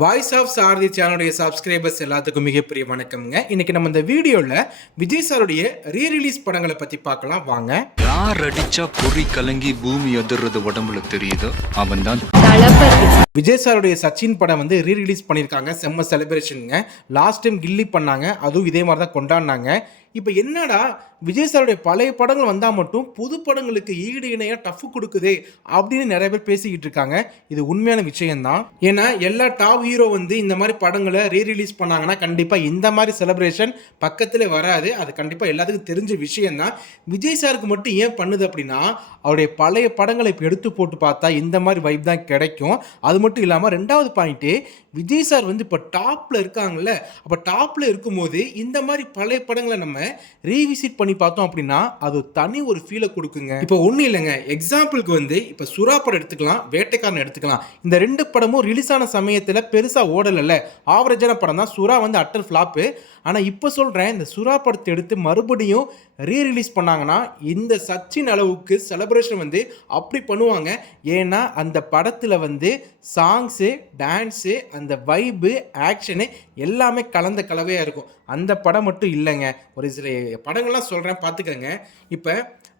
Voice of சாரதி சேனலுடைய subscribers எல்லாத்துக்கும் மிகப்பெரிய வணக்கம்ங்க. இன்னைக்கு நம்ம இந்த வீடியோவில் விஜய் சாருடைய ரீ ரிலீஸ் படங்களை பற்றி பார்க்கலாம். வாங்க. யார் அடிச்சா பொறி கலங்கி பூமி அதிர்றது உடம்புல தெரியுதோ? அவன் தான். தளபதி. விஜய் சாருடைய சச்சின் படம் வந்து ரீ ரிலீஸ் பண்ணியிருக்காங்க. செம்ம செலிப்ரேஷனுங்க லாஸ்ட் டைம் கில்லி பண்ணாங்க. அதுவும் இதே மாதிரி தான் கொண்டாடினாங்க. இப்போ என்னடா விஜய் சாருடைய பழைய படங்கள் வந்தால் மட்டும் புது படங்களுக்கு ஈடு இணையாக டஃப் கொடுக்குதே அப்படின்னு நிறைய பேர் பேசிக்கிட்டு இருக்காங்க. இது உண்மையான விஷயம்தான். ஏன்னா எல்லா டாப் ஹீரோ வந்து இந்த மாதிரி படங்களை ரீ ரிலீஸ் பண்ணாங்கன்னா கண்டிப்பாக இந்த மாதிரி செலிப்ரேஷன் பக்கத்தில் வராது. அது கண்டிப்பாக எல்லாத்துக்கும் தெரிஞ்ச விஷயம்தான். விஜய் சாருக்கு மட்டும் ஏன் பண்ணுது அப்படின்னா அவருடைய பழைய படங்களை இப்போ எடுத்து போட்டு பார்த்தா இந்த மாதிரி வைப் தான் கிடைக்கும். அது மட்டும் இல்லாமல் ரெண்டாவது பாயிண்ட்டு விஜய் சார் வந்து இப்போ டாப்பில் இருக்காங்கல்ல. அப்போ டாப்பில் இருக்கும்போது இந்த மாதிரி பழைய படங்களை நம்ம ரீவிசிட் பண்ணி பார்த்தோம் அப்படின்னா அது தனி ஒரு ஃபீலை கொடுக்குங்க. இப்போ ஒன்றும் இல்லைங்க. எக்ஸாம்பிளுக்கு வந்து இப்போ சுறா படம் எடுத்துக்கலாம் வேட்டைக்காரன் எடுத்துக்கலாம். இந்த ரெண்டு படமும் ரிலீஸ் ஆன சமயத்தில் பெருசாக ஓடலைல்ல. ஆவரேஜான படம் தான். சுறா வந்து அட்டர் ஃப்ளாப்பு ஆனால் இப்போ சொல்கிறேன் இந்த சுறா படத்தை எடுத்து மறுபடியும் ரீ ரிலீஸ் பண்ணாங்கன்னா இந்த சச்சின் அளவுக்கு செலப்ரேஷன் வந்து அப்படி பண்ணுவாங்க. ஏன்னா அந்த படத்தில் வந்து சாங்ஸு டான்ஸு அந்த வைபு ஆக்ஷனு எல்லாமே கலந்த கலவையாக இருக்கும். அந்த படம் மட்டும் இல்லைங்க. ஒரு சில படங்கள்லாம் சொல்கிறேன் பார்த்துக்கங்க. இப்போ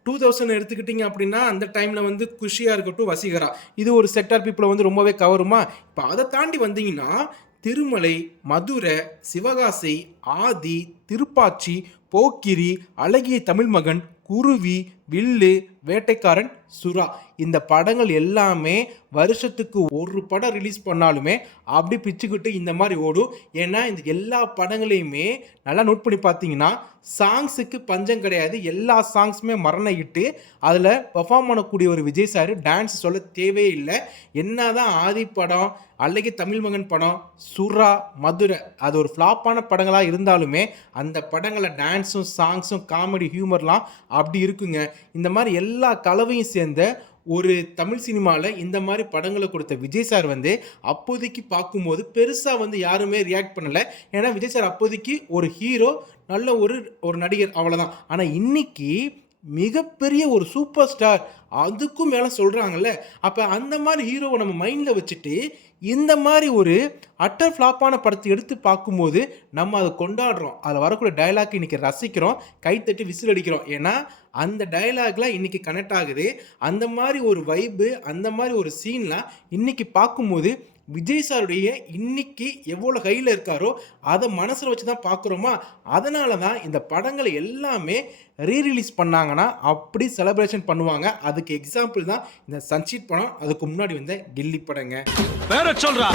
டூ தௌசண்ட் எடுத்துக்கிட்டிங்க அப்படின்னா அந்த டைமில் வந்து குஷியாக இருக்கட்டும் வசீகரா இது ஒரு செக்டார் பீப்புளை வந்து ரொம்பவே கவருமா? இப்போ அதை தாண்டி வந்தீங்கன்னா திருமலை மதுரை சிவகாசி ஆதி திருப்பாச்சி போக்கிரி அழகிய தமிழ்மகன் குருவி வில்லு வேட்டைக்காரன் சுறா. இந்த படங்கள் எல்லாமே வருஷத்துக்கு ஒரு படம் ரிலீஸ் பண்ணாலுமே அப்படி பிச்சுக்கிட்டு இந்த மாதிரி ஓடும். ஏன்னா இந்த எல்லா படங்களையுமே நல்லா நோட் பண்ணி பார்த்தீங்கன்னா சாங்ஸுக்கு பஞ்சம் கிடையாது. எல்லா சாங்ஸுமே மரண இட்டு அதில் பர்ஃபார்ம் பண்ணக்கூடிய ஒரு விஜய் சார் டான்ஸ் சொல்ல தேவையே இல்லை. என்ன தான் ஆதி படம் அல்லகி தமிழ் மகன் படம் சுறா மதுரை அது ஒரு ஃப்ளாப்பான படங்களாக இருந்தாலுமே அந்த படங்களை டான்ஸும் சாங்ஸும் காமெடி ஹியூமர்லாம் அப்படி இருக்குங்க. இந்த மாதிரி எல்லா கலவையும் சேர்ந்த ஒரு தமிழ் சினிமாவில் இந்த மாதிரி படங்களை கொடுத்த விஜய் சார் வந்து அப்போதைக்கு பார்க்கும்போது பெருசாக வந்து யாருமே ரியாக்ட் பண்ணலை. ஏன்னா விஜய் சார் அப்போதைக்கு ஒரு ஹீரோ நல்ல ஒரு ஒரு நடிகர் அவ்வளோதான் ஆனால் இன்னைக்கு மிகப்பெரிய ஒரு சூப்பர் ஸ்டார் அதுக்கும் மேலே சொல்கிறாங்கல்ல அப்போ அந்த மாதிரி ஹீரோவை நம்ம மைண்டில் வச்சுட்டு இந்த மாதிரி ஒரு அட்டர் ஃப்ளாப்பான படத்தை எடுத்து பார்க்கும்போது நம்ம அதை கொண்டாடுறோம். அதில் வரக்கூடிய டயலாக் இன்றைக்கி ரசிக்கிறோம். கைத்தட்டி விசில் அடிக்கிறோம். ஏன்னா அந்த டயலாக்லாம் இன்றைக்கி கனெக்ட் ஆகுது. அந்த மாதிரி ஒரு வைப்பு அந்த மாதிரி ஒரு சீன்லாம் இன்றைக்கி பார்க்கும்போது விஜய் சாருடைய இன்னைக்கு எவ்வளோ கையில் இருக்காரோ அதை மனசில் வச்சு தான் பார்க்குறோமா அதனால தான் இந்த படங்களை எல்லாமே ரீரிலீஸ் பண்ணாங்கன்னா அப்படி செலப்ரேஷன் பண்ணுவாங்க. அதுக்கு எக்ஸாம்பிள் தான் இந்த சன்ஷீட் படம். அதுக்கு முன்னாடி வந்த கில்லி படங்க. வேற சொல்றா.